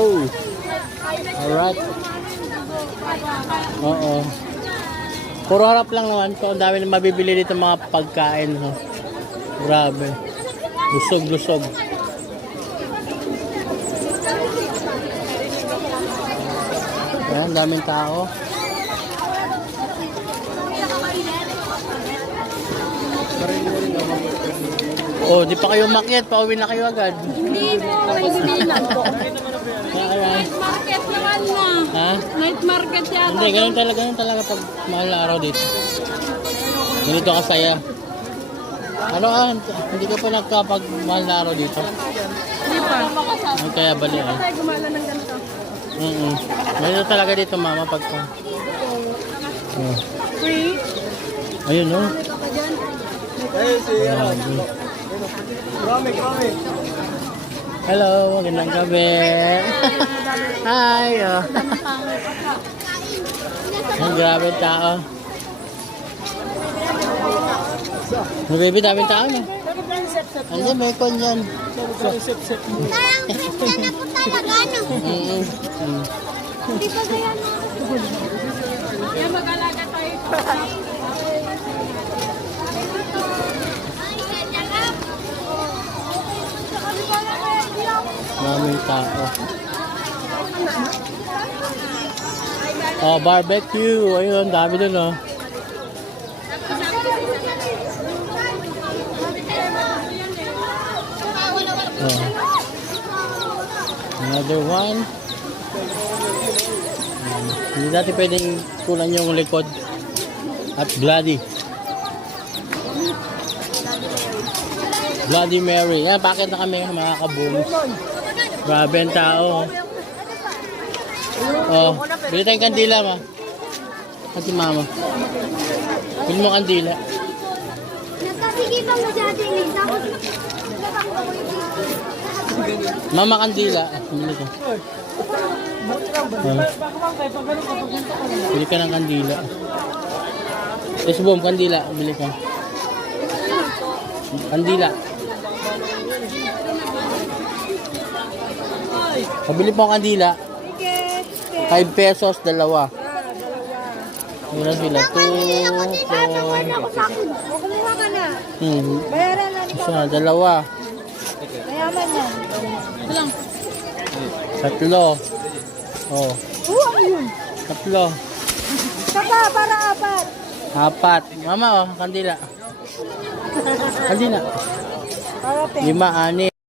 Oh. Alright. Oo. Puro harap lang naman. So, ang dami na mabibili dito mga pagkain. Oh. Grabe. Lusog. Ayan, daming tao. Oh, di pa kayo umakyat, pauwi na kayo agad. Hindi po, hindi lang po. Ayan. Night market naman na. Ha? Night market yata. Hindi, ganun talaga pag mahal na araw dito. Ganito kasaya. Ano hindi ka pa nagkapag mahal na araw dito? Hindi pa. Ay, kaya bali ah. Tayo gumala ng ganito. Ganito talaga dito mama pagka. Oh. Free? Ayun oh. Hello, magandang gabi. Hi. Oh. Ang grabe tao. Baby, daming tao na. Ano, may kon yan. Parang Christian na po talaga, no? Hindi pa gaya na. Yan, mag-alaga tayo. Maraming tao. Oh, barbecue. Ayun, dami dun oh. Oh. Another one. Hindi natin pwedeng kulang yung likod. At Bloody. Bloody Mary. Yan, bakit na kami mga kabungs. Grabe ang tao. Oh, bili tayong kandila ma. Kasi mama. Bili mo kandila. Nagkasigipan mo dati eh. Tapos, Mama kandila. Bili ka. Bili ka ng kandila. Yes, boom, kandila. Bili ka. Kandila. Pabili po ang kandila. 5 pesos, dalawa. Mura sila. 2, 4. kumuha ka na. Bayaran na ni Isa, dalawa. Mayaman na. Tatlo. Oh, Ano yun? tatlo. Saka, para apat. 4. Mama, oh, kandila. Kandila. Para 5, 6.